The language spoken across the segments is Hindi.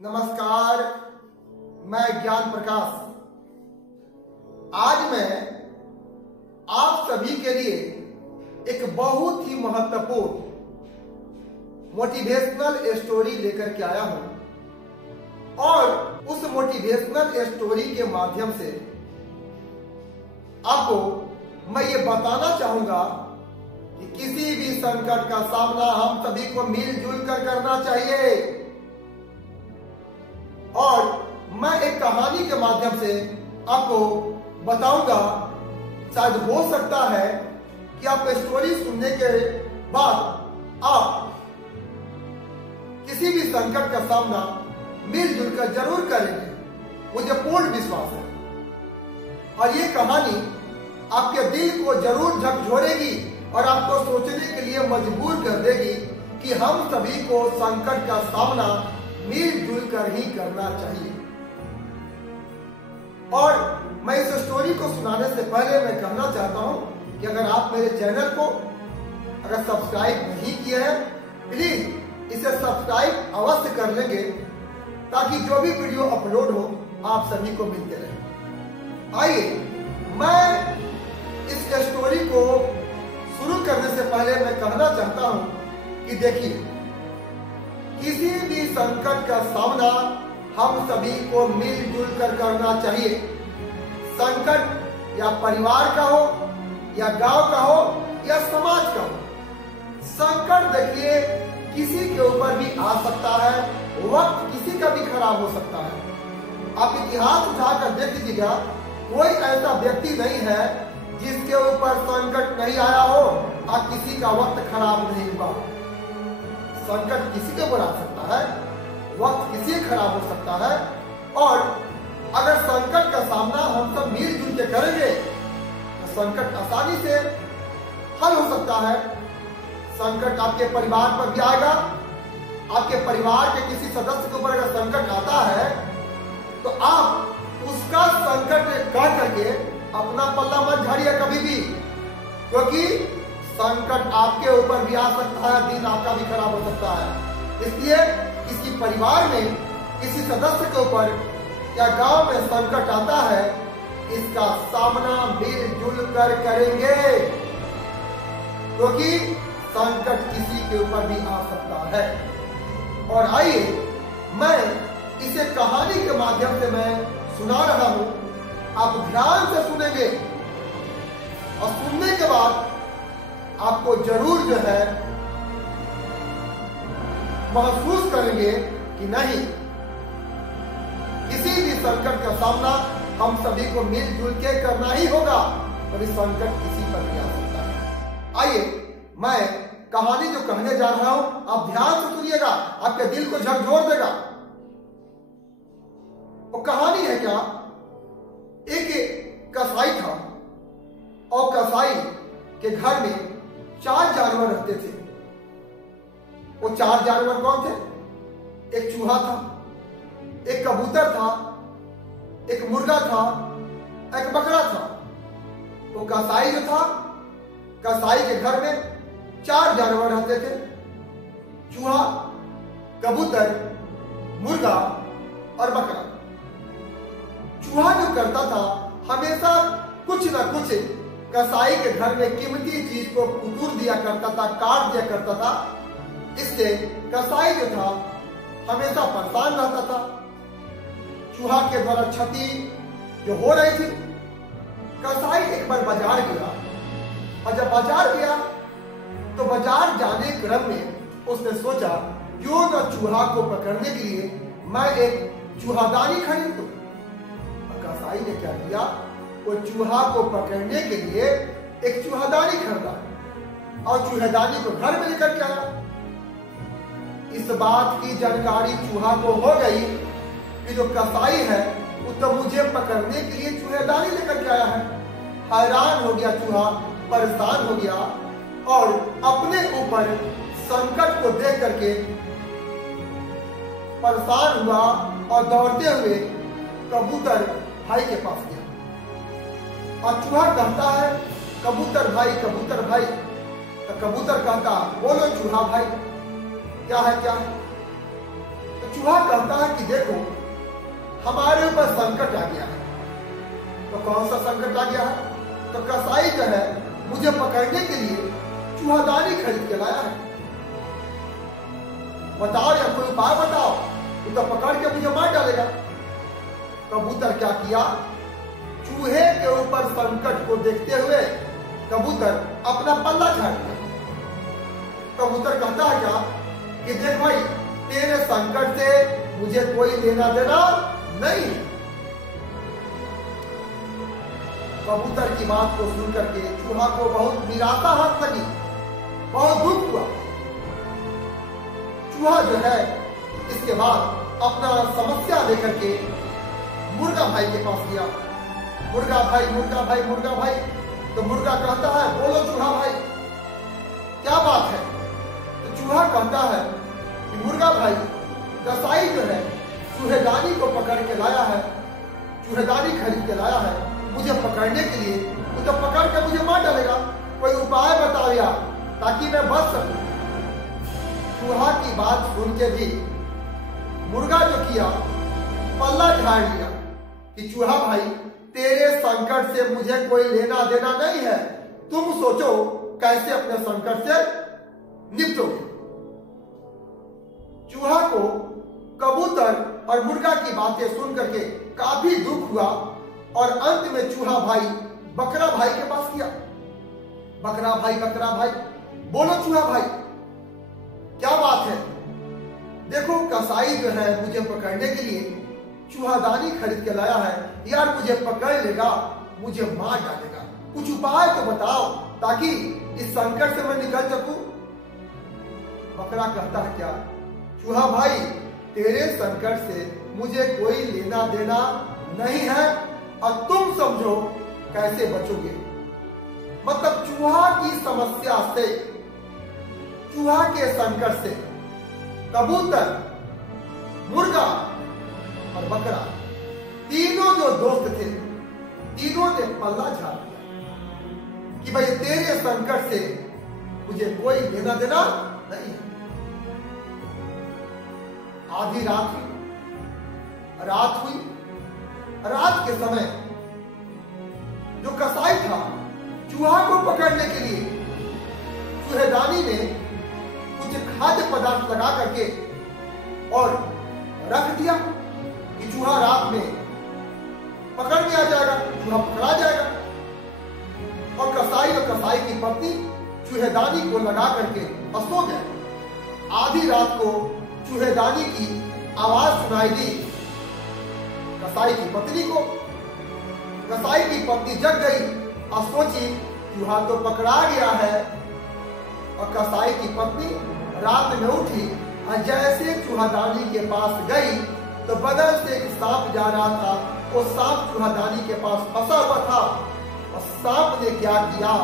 नमस्कार, मैं ज्ञान प्रकाश। आज मैं आप सभी के लिए एक बहुत ही महत्वपूर्ण मोटिवेशनल स्टोरी लेकर के आया हूं और उस मोटिवेशनल स्टोरी के माध्यम से आपको मैं ये बताना चाहूंगा कि किसी भी संकट का सामना हम सभी को मिलजुल कर करना चाहिए। और मैं एक कहानी के माध्यम से आपको बताऊंगा। शायद हो सकता है कि आप स्टोरी सुनने के बाद आप किसी भी संकट का सामना मिलजुल कर जरूर करेंगे, मुझे पूर्ण विश्वास है। और ये कहानी आपके दिल को जरूर झकझोरेगी और आपको सोचने के लिए मजबूर कर देगी कि हम सभी को संकट का सामना मिलजुल कर ही करना चाहिए। और मैं इस स्टोरी को सुनाने से पहले मैं कहना चाहता हूं कि अगर आप मेरे चैनल को अगर सब्सक्राइब नहीं किए हैं, प्लीज इसे सब्सक्राइब अवश्य कर लेंगे ताकि जो भी वीडियो अपलोड हो आप सभी को मिलते रहे। आइए, मैं इस स्टोरी को शुरू करने से पहले मैं कहना चाहता हूं कि देखिए, किसी भी संकट का सामना हम सभी को मिलजुल कर करना चाहिए। संकट या परिवार का हो या गांव का हो या समाज का हो, संकट देखिए किसी के ऊपर भी आ सकता है, वक्त किसी का भी खराब हो सकता है। आप इतिहास उठाकर देख लीजिएगा, कोई ऐसा व्यक्ति नहीं है जिसके ऊपर संकट नहीं आया हो और किसी का वक्त खराब नहीं हुआ। संकट किसी के ऊपर आ सकता है, वक्त किसी खराब हो सकता है। और अगर संकट का सामना हम सब मिलजुल के करेंगे तो संकट आसानी से हल हो सकता है। संकट आपके परिवार पर भी आएगा। आपके परिवार के किसी सदस्य के ऊपर अगर संकट आता है तो आप उसका संकट कह करके अपना पल्ला मत झाड़िए कभी भी, क्योंकि संकट आपके ऊपर भी आ सकता है, दिन आपका भी खराब हो सकता है। इसलिए किसी परिवार में किसी सदस्य के ऊपर या गांव में संकट आता है, इसका सामना मिलजुल कर करेंगे, क्योंकि संकट किसी के ऊपर भी आ सकता है। और आइए, मैं इसे कहानी के माध्यम से मैं सुना रहा हूं, आप ध्यान से सुनेंगे और सुनने के बाद आपको जरूर जो है महसूस करेंगे कि नहीं, किसी भी संकट का सामना हम सभी को मिलजुल के करना ही होगा, कभी संकट किसी पर भी आ सकता है। आइए, मैं कहानी जो कहने जा रहा हूं आप ध्यान से सुनिएगा, आपके दिल को झकझोर देगा। वो कहानी है क्या, एक कसाई था और कसाई के घर में 4 जानवर रहते थे। वो 4 जानवर कौन थे? एक चूहा था, एक कबूतर था, एक मुर्गा था, एक बकरा था। वो कसाई जो था, कसाई के घर में 4 जानवर रहते थे, चूहा, कबूतर, मुर्गा और बकरा। चूहा जो करता था, हमेशा कुछ ना कुछ कसाई के घर में कीमती चीज को कुतूर दिया करता था, काट दिया करता था। इससे कसाई जो था हमेशा परेशान रहता था। चूहा के द्वारा क्षति जो हो रही थी, कसाई एक बार बाजार गया और जब बाजार गया तो बाजार जाने क्रम में उसने सोचा, क्यों न चूहा को पकड़ने के लिए मैं एक चूहादानी खरीद दूं। कसाई ने क्या किया, वो चूहा को पकड़ने के लिए एक चूहादानी खरीदा और चूहादानी को घर में लेकर के आया। इस बात की जानकारी चूहा को हो गई कि जो कसाई है वो तो मुझे पकड़ने के लिए चूहादानी लेकर के आया है। हैरान हो गया चूहा, परेशान हो गया और अपने ऊपर संकट को देख करके परेशान हुआ और दौड़ते हुए कबूतर भाई के पास गया। और चूहा कहता है, कबूतर भाई, कबूतर भाई। तो कबूतर कहता, बोलो चूहा भाई, क्या है क्या है? तो चूहा कहता है कि देखो हमारे ऊपर संकट आ गया है। तो कौन सा संकट आ गया है? तो कसाई जो है मुझे पकड़ने के लिए चूहादानी खरीद के लाया है। बताओ या कोई उपाय बताओ, वो तो पकड़ के मुझे मार डालेगा। कबूतर क्या किया? चूहे के ऊपर संकट को देखते हुए कबूतर अपना पल्ला झाड़ दिया। कबूतर कहता है क्या कि देख भाई, तेरे संकट से मुझे कोई लेना देना नहीं। कबूतर की बात को सुनकर के चूहा को बहुत निराशा हाथ लगी, बहुत दुख हुआ। चूहा जो है इसके बाद अपना समस्या लेकर के मुर्गा भाई के पास गया। मुर्गा भाई, मुर्गा भाई, मुर्गा भाई। तो मुर्गा कहता है बोलो चूहा भाई, क्या बात है? तो चूहा कहता है कि मुर्गा भाई, कसाई जो है चूहेदानी को पकड़ के लाया है, चूहेदानी खरीद के लाया है मुझे पकड़ने के लिए। वो तो पकड़ के मुझे मार डालेगा, कोई उपाय बताओ यार ताकि मैं बच सकूं। चूहा की बात सुन के भी मुर्गा जो किया, पल्ला झाड़ लिया कि चूहा भाई, तेरे संकट से मुझे कोई लेना देना नहीं है, तुम सोचो कैसे अपने संकट से निपटोगे। चूहा को कबूतर और मुर्गा की बातें सुन करके काफी दुख हुआ और अंत में चूहा भाई बकरा भाई के पास गया। बकरा भाई, बकरा भाई, बोलो चूहा भाई, क्या बात है? देखो कसाई जो है मुझे पकड़ने के लिए चूहादानी खरीद के लाया है यार, मुझे पकड़ लेगा, मुझे मार डालेगा, कुछ उपाय तो बताओ ताकि इस संकट से मैं निकल सकूं। बकरा कहता है क्या? चूहा भाई, तेरे संकट से मुझे कोई लेना देना नहीं है और तुम समझो कैसे बचोगे। मतलब चूहा की समस्या से, चूहा के संकट से कबूतर, मुर्गा और बकरा, तीनों जो दोस्त थे, तीनों ने पल्ला झाड़ दिया कि भाई तेरे संकट से मुझे कोई लेना देना नहीं है। आधी रात हुई, रात हुई। रात के समय जो कसाई था चूहा को पकड़ने के लिए चूहेदानी में कुछ खाद्य पदार्थ लगा करके और रख दिया कि चूहा रात में पकड़ में आ जाएगा, चूहा पकड़ा जाएगा। और कसाई की पत्नी चूहेदानी को लगा करके और सो गए। आधी रात को चूहेदानी की आवाज सुनाई दी कसाई की पत्नी को। कसाई की पत्नी जग गई और सोची चूहा तो पकड़ा गया है। और कसाई की पत्नी रात में उठी और जैसे चूहादानी के पास गई तो बगल से एक सांप जा रहा था। वो सांप चूहादानी के पास फंसा हुआ था और सांप ने क्या किया?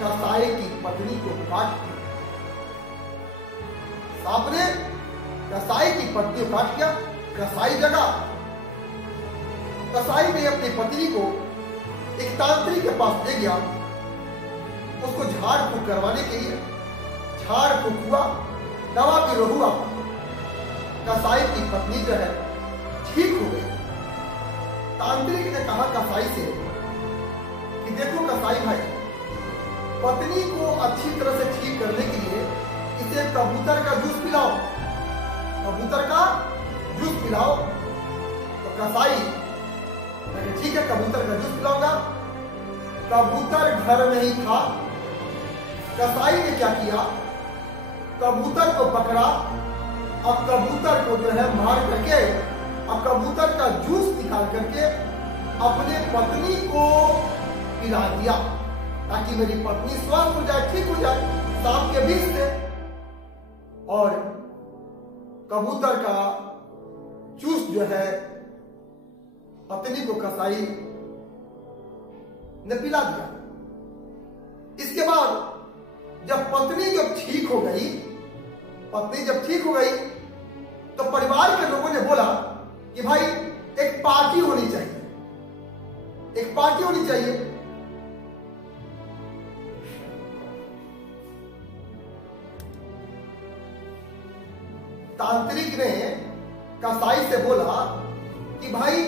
कसाई की पत्नी को काट दिया। सांप ने कसाई की पत्नी को काट दिया। कसाई जगा। कसाई ने अपनी पत्नी को एक तांत्रिक के पास ले गया, उसको झाड़ फूक करवाने के लिए। झाड़ फूक हुआ, दवा भी हुआ। कसाई की पत्नी जो है ठीक हो गई। तांत्रिक ने कहा कसाई से कि देखो कसाई भाई, पत्नी को अच्छी तरह से ठीक करने के लिए इसे कबूतर का जूस पिलाओ, कबूतर का जूस पिलाओ। तो कसाई ठीक है, कबूतर का जूस पिलाऊंगा। कबूतर घर में ही था। कसाई ने क्या किया? कबूतर को पकड़ा और कबूतर को जो है मार करके और कबूतर का जूस निकाल करके अपने पत्नी को पिला दिया ताकि मेरी पत्नी स्वस्थ हो जाए, ठीक हो जाए सांप के विष से। और कबूतर का जूस जो है पत्नी को कसाई ने पिला दिया। इसके बाद जब पत्नी जब ठीक हो गई, पत्नी जब ठीक हो गई तो परिवार के लोगों ने बोला कि भाई एक पार्टी होनी चाहिए, एक पार्टी होनी चाहिए। तांत्रिक ने कसाई से बोला कि भाई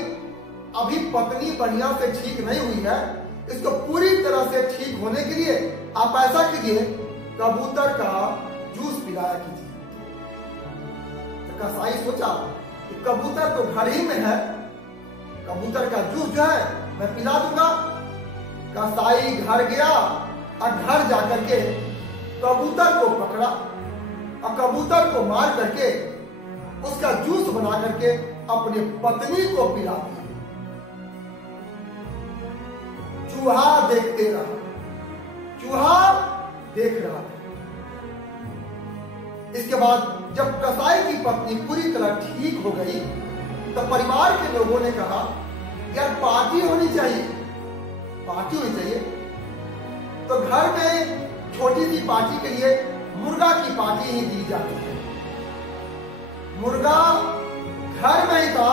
अभी पत्नी बढ़िया से ठीक नहीं हुई है, इसको पूरी तरह से ठीक होने के लिए आप ऐसा कीजिए, कबूतर का जूस पिलाया कीजिए। तो कसाई सोचा कि कबूतर तो घर ही में है, कबूतर का जूस जो है मैं पिला दूंगा। कसाई घर गया और घर जाकर के कबूतर को पकड़ा और कबूतर को मार करके उसका जूस बना करके अपनी पत्नी को पिला दिया। चूहा देखते रहा, चूहा देख रहा था। इसके बाद जब कसाई की पत्नी पूरी तरह ठीक हो गई तो परिवार के लोगों ने कहा यार पार्टी होनी चाहिए, पार्टी होनी चाहिए। तो घर में छोटी सी पार्टी के लिए मुर्गा की पार्टी ही दी जाती है। मुर्गा घर में ही था,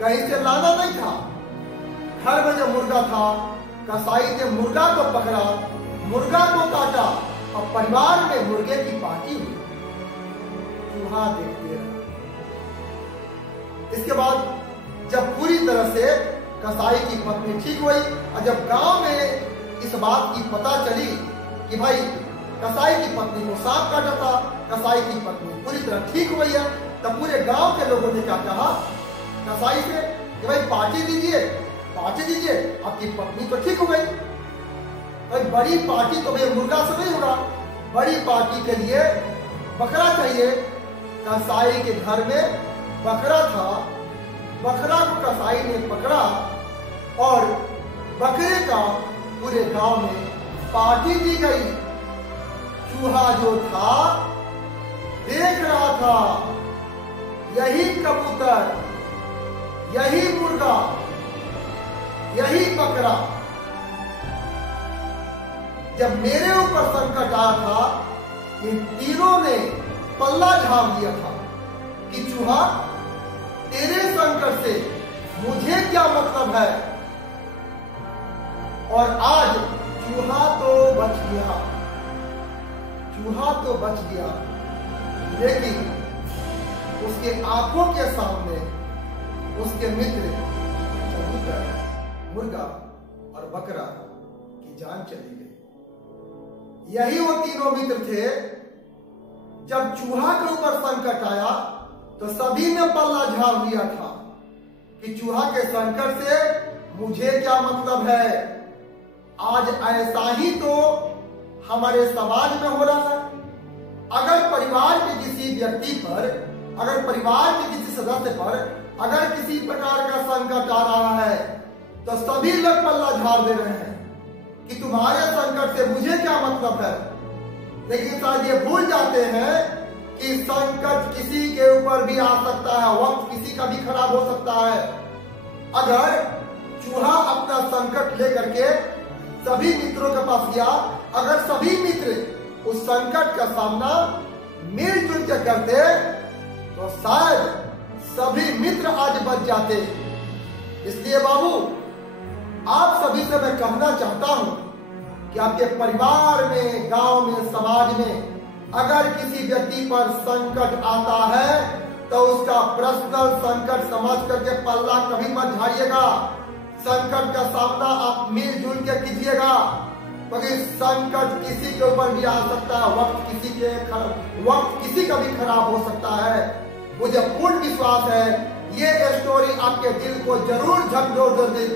कहीं से लाना नहीं था। घर में जो मुर्गा था, कसाई ने मुर्गा को पकड़ा, मुर्गा को काटा और परिवार में मुर्गे की पार्टी हुई। चूहा देखते रहे। इसके बाद जब पूरी तरह से कसाई की पत्नी ठीक हुई और जब गांव में इस बात की पता चली कि भाई कसाई की पत्नी को सांप काटा था, कसाई की पत्नी पूरी तरह ठीक हुई है, तब पूरे गांव के लोगों ने क्या कहा कसाई से कि भाई पार्टी दीजिए, पार्टी दीजिए, आपकी पत्नी तो ठीक हो गई। भाई बड़ी पार्टी तो भाई मुर्गा से नहीं होगा, बड़ी पार्टी के लिए बकरा चाहिए। कसाई के घर में बकरा था, बकरा को कसाई ने पकड़ा और बकरे का पूरे गांव में पार्टी दी गई। चूहा जो था देख रहा था, यही कबूतर, यही मुर्गा, यही बकरा जब मेरे ऊपर संकट आया था, इन तीनों ने पल्ला झाड़ दिया था कि चूहा तेरे संकट से मुझे क्या मतलब है। और आज चूहा तो बच गया, चूहा तो बच गया, लेकिन उसके आंखों के सामने उसके मित्र कबूतर, मुर्गा और बकरा की जान चली गई। यही वो तीनों मित्र थे, जब चूहा के ऊपर संकट आया तो सभी ने पल्ला झाड़ दिया था कि चूहा के संकट से मुझे क्या मतलब है। आज ऐसा ही तो हमारे समाज में हो रहा है। अगर परिवार के किसी व्यक्ति पर, अगर परिवार के किसी सदस्य पर अगर किसी प्रकार का संकट आ रहा है तो सभी लोग पल्ला झाड़ दे रहे हैं कि तुम्हारे संकट से मुझे क्या मतलब है। लेकिन शायद ये भूल जाते हैं कि संकट किसी के ऊपर भी आ सकता है, वक्त किसी का भी खराब हो सकता है। अगर चूहा अपना संकट लेकर के सभी मित्रों के पास गया, अगर सभी मित्र उस संकट का सामना मिलजुल के करते तो शायद सभी मित्र आज बच जाते। इसलिए बाबू, आप सभी से मैं कहना चाहता हूं कि आपके परिवार में, गांव में, समाज में अगर किसी व्यक्ति पर संकट आता है तो उसका पर्सनल संकट समझ करके पल्ला कभी मत झाड़िएगा। संकट का सामना आप मिलजुल के कीजिएगा, क्योंकि संकट किसी के ऊपर भी आ सकता है, वक्त किसी का भी खराब हो सकता है। मुझे पूर्ण विश्वास है ये स्टोरी आपके दिल को जरूर झकझोर देगी,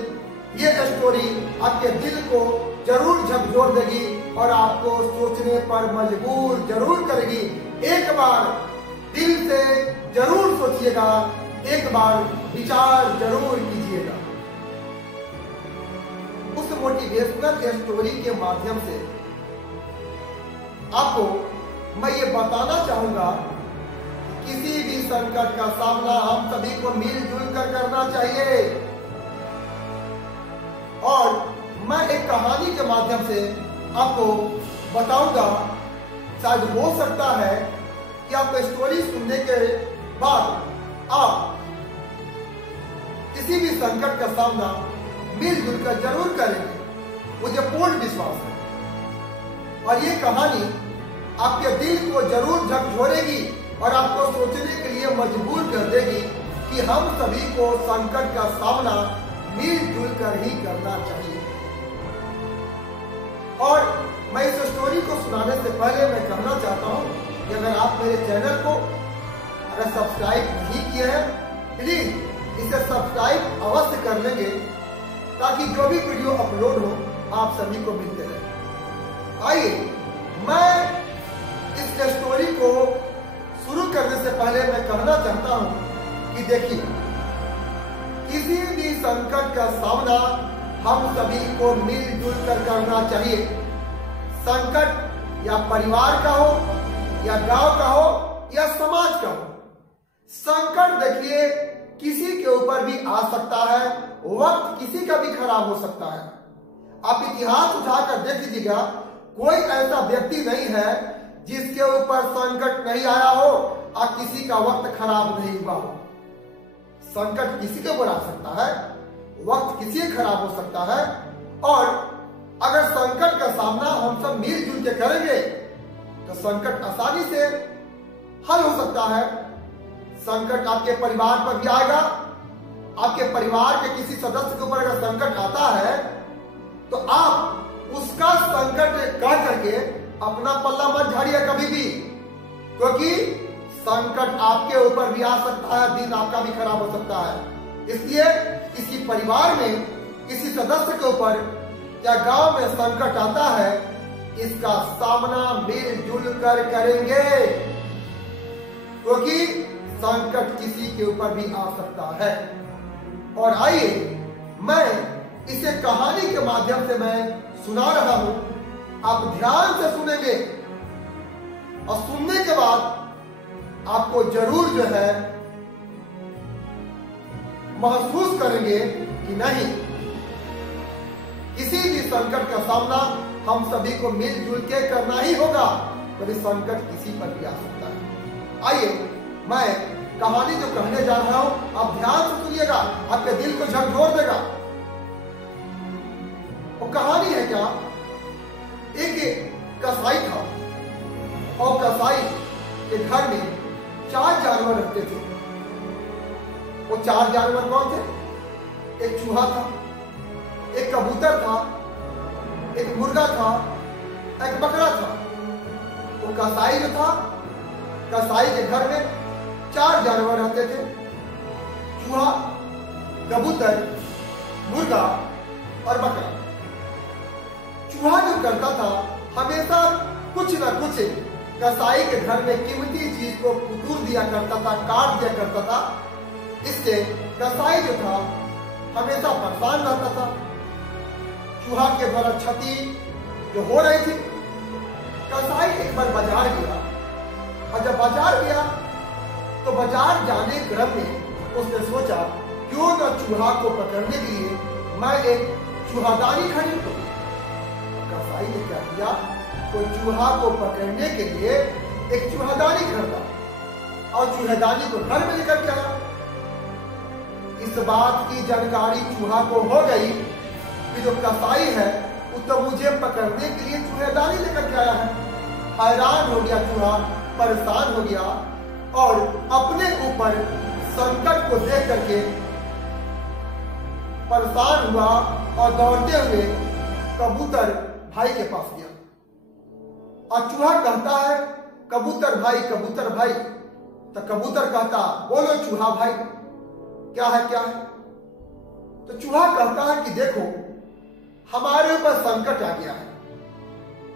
ये स्टोरी आपके दिल को जरूर झकझोर देगी और आपको सोचने पर मजबूर जरूर करेगी। एक बार दिल से जरूर सोचिएगा, एक बार विचार जरूर कीजिएगा। उस मोटिवेशनल स्टोरी के माध्यम से आपको मैं ये बताना चाहूंगा, किसी भी संकट का सामना हम सभी को मिलजुल कर करना चाहिए। और मैं एक कहानी के माध्यम से आपको बताऊंगा, शायद हो सकता है कि आपको स्टोरी सुनने के बाद आप किसी भी संकट का सामना मिलजुल कर जरूर करेंगे, मुझे पूर्ण विश्वास है। और ये कहानी आपके दिल को जरूर झकझोरेगी और आपको सोचने के लिए मजबूर कर देगी कि हम सभी को संकट का सामना मिलजुल कर ही करना चाहिए। और मैं इस स्टोरी को सुनाने से पहले मैं कहना चाहता हूं कि अगर आप मेरे चैनल को अगर सब्सक्राइब नहीं किए हैं, प्लीज इसे सब्सक्राइब अवश्य कर लेंगे ताकि जो भी वीडियो अपलोड हो आप सभी को मिलते रहे। आइए मैं इस स्टोरी को शुरू करने से पहले मैं कहना चाहता हूं कि देखिए, किसी भी संकट का सामना हम सभी को मिलजुल कर करना चाहिए। संकट या परिवार का हो या गांव का हो या समाज का हो, संकट देखिए किसी के ऊपर भी आ सकता है, वक्त किसी का भी खराब हो सकता है। आप इतिहास उठाकर देख लीजिएगा, कोई ऐसा व्यक्ति नहीं है जिसके ऊपर संकट नहीं आया हो और किसी का वक्त खराब नहीं हुआ हो। संकट किसी के ऊपर आ सकता है, वक्त किसी का खराब हो सकता है, और अगर संकट का सामना हम सब मिलजुल के करेंगे तो संकट आसानी से हल हो सकता है। संकट आपके परिवार पर भी आएगा। आपके परिवार के किसी सदस्य के ऊपर अगर संकट आता है तो आप उसका संकट कह करके अपना पल्ला मत झाड़िए कभी भी, क्योंकि संकट आपके ऊपर भी आ सकता है, दिन आपका भी खराब हो सकता है। इसलिए किसी परिवार में किसी सदस्य के ऊपर या गांव में संकट आता है, इसका सामना मिलजुल कर करेंगे, क्योंकि संकट किसी के ऊपर भी आ सकता है। और आइए मैं इसे कहानी के माध्यम से मैं सुना रहा हूं, आप ध्यान से सुनेंगे और सुनने के बाद आपको जरूर जो है महसूस करेंगे कि नहीं, किसी भी संकट का सामना हम सभी को मिलजुल के करना ही होगा, कभी संकट किसी पर भी आ सकता है। आइए मैं कहानी जो कहने जा रहा हूं आप ध्यान से सुनिएगा, आपके दिल को झकझोर देगा। वो कहानी है क्या, एक कसाई था और कसाई के घर में 4 जानवर रहते थे। वो 4 जानवर कौन थे? एक चूहा था, एक कबूतर था, एक मुर्गा था, एक बकरा था। वो कसाई जो था, कसाई के घर में 4 जानवर रहते थे, चूहा, कबूतर, मुर्गा और बकरा। चूहा जो करता था हमेशा कुछ न कुछ कसाई के घर में कीमती चीज को कुतूर दिया करता था, काट दिया करता था। इससे कसाई जो था हमेशा परेशान रहता था। चूहा के द्वारा क्षति जो हो रही थी, कसाई एक बार बाजार गया, और जब बाजार गया तो बाजार जाने क्रम में उसने सोचा क्यों न चूहा को पकड़ने के लिए मैं एक चूहादानी खरीद लूं। कसाई ने क्या किया, तो चूहा को पकड़ने के लिए एक चूहादानी खरीदा और चूहादानी को घर में लेकर के आया। इस बात की जानकारी चूहा को हो गई कि जो कसाई है वो तो मुझे पकड़ने के लिए चूहादानी लेकर के आया है। हैरान हो गया चूहा, परेशान हो गया और अपने ऊपर संकट को देख करके परेशान हुआ और दौड़ते हुए कबूतर भाई के पास गया। और चूहा कहता है कबूतर भाई, कबूतर भाई। तो कबूतर कहता बोलो चूहा भाई, क्या है क्या है? तो चूहा कहता है कि देखो हमारे ऊपर संकट आ गया है।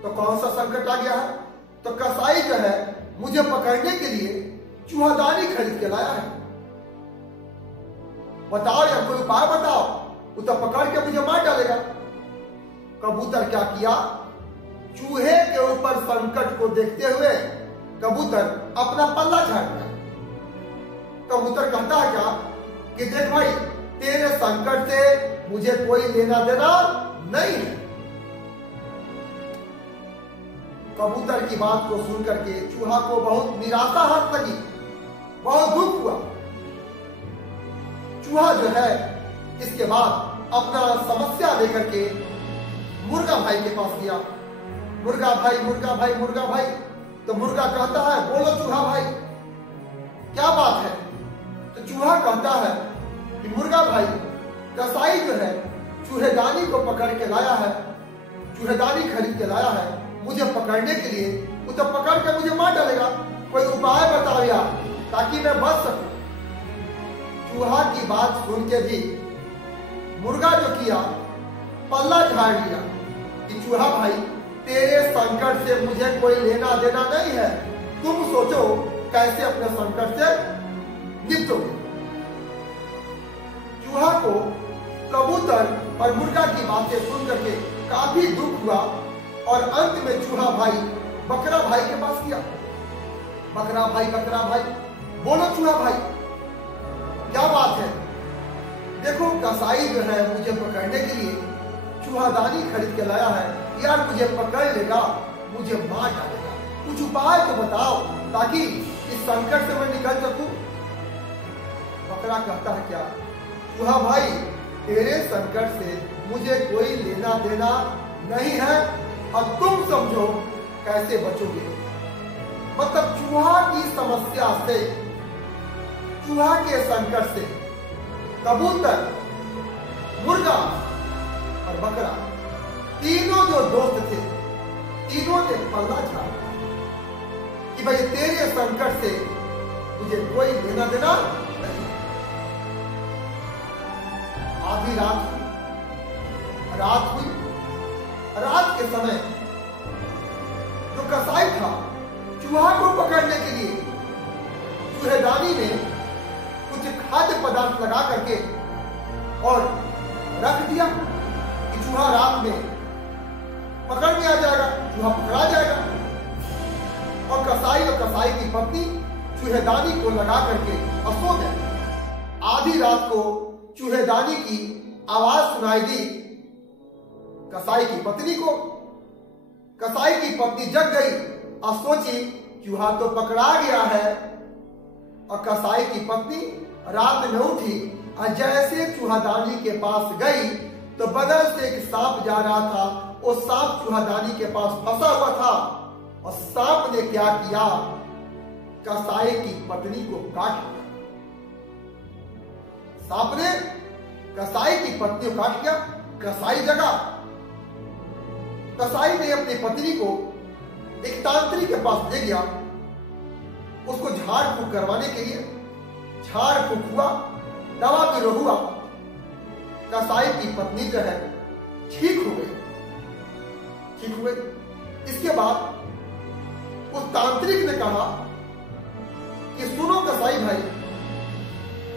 तो कौन सा संकट आ गया है? तो कसाई जो है मुझे पकड़ने के लिए चूहादानी खरीद के लाया है। बताओ या कोई उपाय बताओ, वो तो पकड़ के मुझे मार डालेगा। कबूतर क्या किया, चूहे के ऊपर संकट को देखते हुए कबूतर अपना पल्ला झाड़ दिया। कबूतर कहता है क्या कि देख भाई, तेरे संकट से मुझे कोई लेना देना नहीं है। कबूतर की बात को सुन करके चूहा को बहुत निराशा हाथ लगी, बहुत दुख हुआ। चूहा जो है इसके बाद अपना समस्या लेकर के मुर्गा भाई के पास गया। मुर्गा भाई, मुर्गा भाई, मुर्गा भाई। तो मुर्गा कहता है बोलो चूहा भाई, क्या बात है? तो तो चूहा कहता है कि मुर्गा भाई, कसाई जो है चूहेदानी को पकड़ के लाया है, चूहेदानी खरीद के लाया है मुझे पकड़ने के लिए, वो तो पकड़ के मुझे मार डालेगा, कोई उपाय बताओ यार ताकि मैं बच सकूं। चूहा की बात सुन के भी मुर्गा जो किया, पल्ला झाड़ लिया कि चूहा भाई, तेरे संकट से मुझे कोई लेना देना नहीं है, तुम सोचो कैसे अपने संकट से निपटोगे। चूहा को कबूतर और मुर्गा की बातें सुन करके काफी दुख हुआ और अंत में चूहा भाई बकरा भाई के पास गया। बकरा भाई बोलो चूहा भाई, क्या बात है? देखो कसाई जो है मुझे पकड़ने के लिए चूहादानी खरीद के लाया है, यार मुझे पकड़ लेगा, मुझे मार डालेगा, कुछ उपाय तो बताओ ताकि इस संकट से मैं निकल सकूं। बकरा कहता है क्या? चूहा भाई, तेरे संकट से मुझे कोई लेना देना नहीं है, अब तुम समझो कैसे बचोगे। मतलब चूहा की समस्या से, चूहा के संकट से कबूतर, मुर्गा और बकरा तीनों जो दोस्त थे, तीनों ने पल्ला झाड़ा कि भाई तेरे संकट से मुझे कोई लेना देना नहीं। आधी रात हुई। रात के समय जो कसाई था चूहा को पकड़ने के लिए चूहेदानी में कुछ खाद्य पदार्थ लगा करके और रख दिया कि चूहा रात में पकड़ में आ जाएगा, चूहा पकड़ा जाएगा। और कसाई की पत्नी चूहेदानी को लगा करके और सो गए। आधी रात को चूहेदानी की आवाज सुनाई दी कसाई की पत्नी को। कसाई की पत्नी जग गई और सोची चूहा तो पकड़ा गया है। और कसाई की पत्नी रात में उठी और जैसे चूहादानी के पास गई तो बगल से एक सांप जा रहा था। वो सांप चूहादानी के पास फंसा हुआ था और सांप ने क्या किया, कसाई की पत्नी को काट दिया। सांप ने कसाई की पत्नी को काट दिया। कसाई जगा। कसाई ने अपनी पत्नी को एक तांत्रिक के पास ले गया, उसको झाड़ फूक करवाने के लिए। झाड़ फूक हुआ, दवा भी हुआ। कसाई की पत्नी जो है ठीक हो गई। इसके बाद उस तांत्रिक ने कहा कि सुनो कसाई भाई,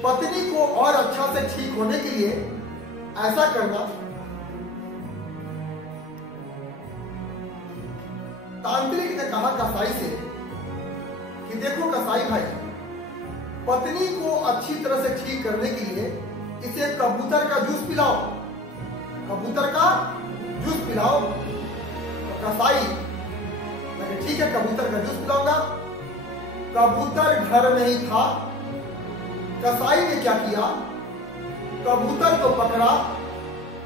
पत्नी को और अच्छा से ठीक होने के लिए ऐसा करना। तांत्रिक ने कहा कसाई से कि देखो कसाई भाई, पत्नी को अच्छी तरह से ठीक करने के लिए इसे कबूतर का जूस पिलाओ, कबूतर का जूस पिलाओ। तो कसाई लगे ठीक है, कबूतर का जूस पिलाऊंगा। कबूतर घर में ही था। कसाई ने क्या किया, कबूतर को पकड़ा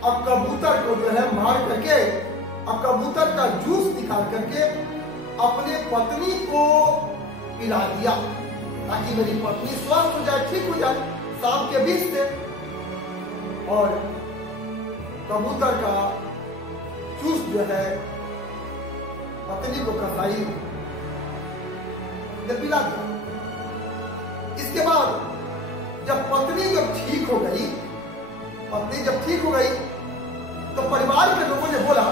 और कबूतर को जो है मार करके और कबूतर का जूस निकाल करके अपने पत्नी को पिला दिया ताकि मेरी पत्नी स्वस्थ हो जाए, ठीक हो जाए सांप के विष से। और कबूतर का जूस जो है पत्नी को कसाई ने पिला दिया। इसके बाद जब पत्नी जब ठीक हो गई, तो परिवार के लोगों ने बोला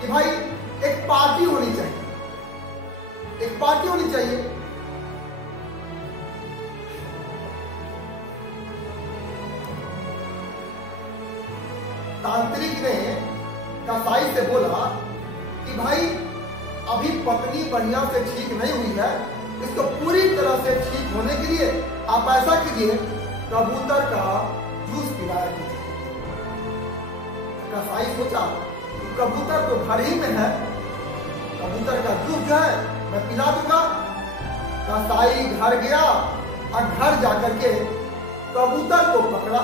कि भाई एक पार्टी होनी चाहिए, एक पार्टी होनी चाहिए। तांत्रिक ने कसाई से बोला कि भाई अभी पत्नी बढ़िया से ठीक नहीं हुई है, इसको पूरी तरह से ठीक होने के लिए आप ऐसा कीजिए, कबूतर का जूस पिलाया कीजिए। कसाई सोचा कबूतर तो घर ही में है, कबूतर का जूस जो है मैं पिला दूंगा। कसाई घर गया और घर जाकर के कबूतर को पकड़ा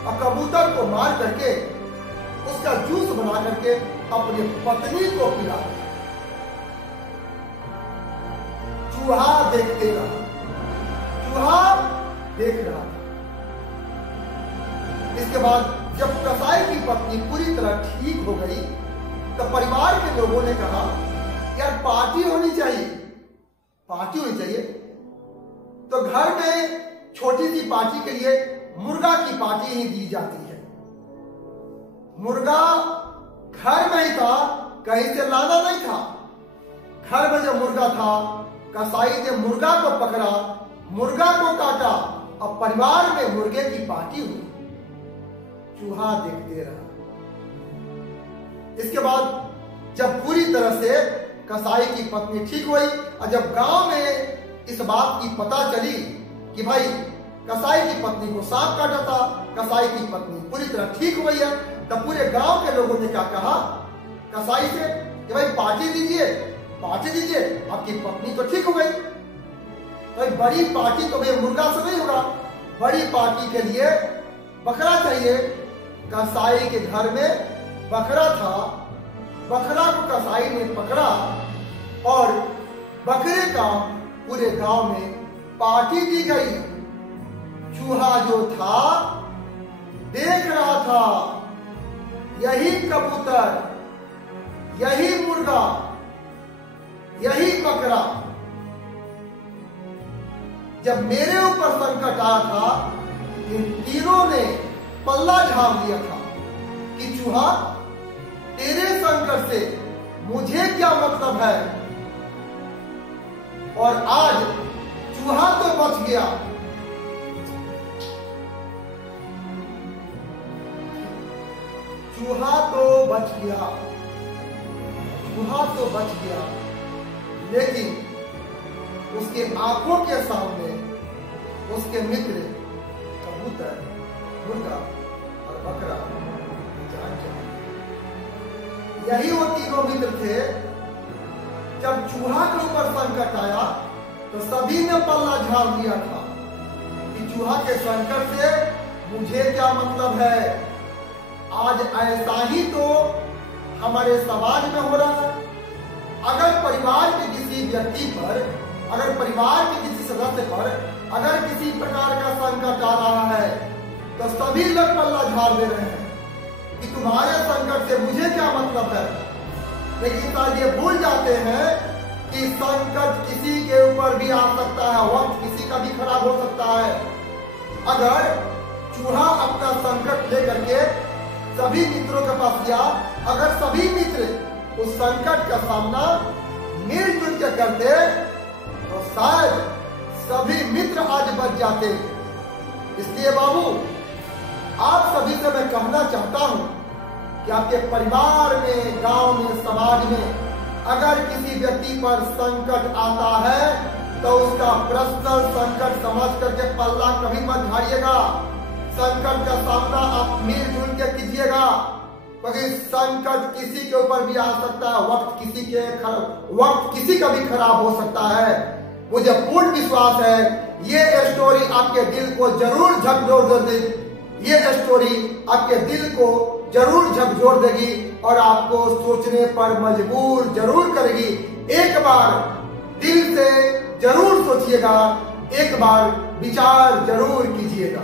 और कबूतर को मार करके उसका जूस बना करके अपनी पत्नी को पिला दिया। चूहा देखते रहा। चूहा देख रहा था। इसके बाद जब कसाई की पत्नी पूरी तरह ठीक हो गई तो परिवार के लोगों ने कहा यार पार्टी होनी चाहिए, पार्टी होनी चाहिए। तो घर में छोटी सी पार्टी के लिए मुर्गा की पार्टी ही दी जाती है। मुर्गा घर में ही था, कहीं से लाना नहीं था। घर में जो मुर्गा था, कसाई ने मुर्गा को पकड़ा, मुर्गा को काटा और परिवार में मुर्गे की पार्टी हुई। चूहा देखते रहा। इसके बाद जब पूरी तरह से कसाई की पत्नी ठीक हुई और जब गांव में इस बात की पता चली कि भाई कसाई की पत्नी को सांप काटा था, कसाई की पत्नी पूरी तरह ठीक हुई है, तब पूरे गांव के लोगों ने क्या कहा कसाई से कि भाई पार्टी दीजिए, पार्टी दीजिए, आपकी पत्नी तो ठीक हो गई। भाई बड़ी पार्टी तो भाई मुर्गा से नहीं होगा, बड़ी पार्टी के लिए बकरा चाहिए। कसाई के घर में बकरा था, बकरा को कसाई ने पकड़ा और बकरे का पूरे गांव में पार्टी दी गई। चूहा जो था देख रहा था, यही कबूतर, यही मुर्गा, यही बकरा जब मेरे ऊपर संकट आया था, इन तीनों ने पल्ला झाड़ दिया था कि चूहा तेरे संकट से मुझे क्या मतलब है। और आज चूहा तो बच गया, चूहा तो बच गया, चूहा तो बच गया, लेकिन उसके आंखों के सामने उसके मित्र कबूतर, मुर्गा और बकरा जान चले। यही वो तीनों मित्र थे। जब चूहा के ऊपर संकट आया तो सभी ने पल्ला झाड़ दिया था कि चूहा के संकट से मुझे क्या मतलब है। आज ऐसा ही तो हमारे समाज में हो रहा है। अगर परिवार के किसी व्यक्ति पर, अगर परिवार के किसी सदस्य पर अगर किसी प्रकार का संकट आ रहा है तो सभी लोग पल्ला झाड़ दे रहे हैं कि तुम्हारे संकट से मुझे क्या मतलब है। लेकिन शायद ये भूल जाते हैं कि संकट किसी के ऊपर भी आ सकता है, वक्त किसी का भी खराब हो सकता है। अगर चूहा अपना संकट लेकर के सभी मित्रों के पास गया, अगर सभी मित्र उस संकट का सामना मिलजुल के करते तो शायद सभी मित्र आज बच जाते। इसलिए बाबू, आप सभी से मैं कहना चाहता हूं कि आपके परिवार में, गांव में, समाज में अगर किसी व्यक्ति पर संकट आता है तो उसका पर्सनल संकट समझ करके पल्ला कभी मत झाड़िएगा। संकट का सामना आप मिलजुल के कीजिएगा, क्योंकि संकट किसी के ऊपर भी आ सकता है, वक्त किसी का भी खराब हो सकता है। मुझे पूर्ण विश्वास है ये स्टोरी आपके दिल को जरूर झकझोर देगी, ये स्टोरी आपके दिल को जरूर झकझोर देगी और आपको सोचने पर मजबूर जरूर करेगी। एक बार दिल से जरूर सोचिएगा, एक बार विचार जरूर कीजिएगा।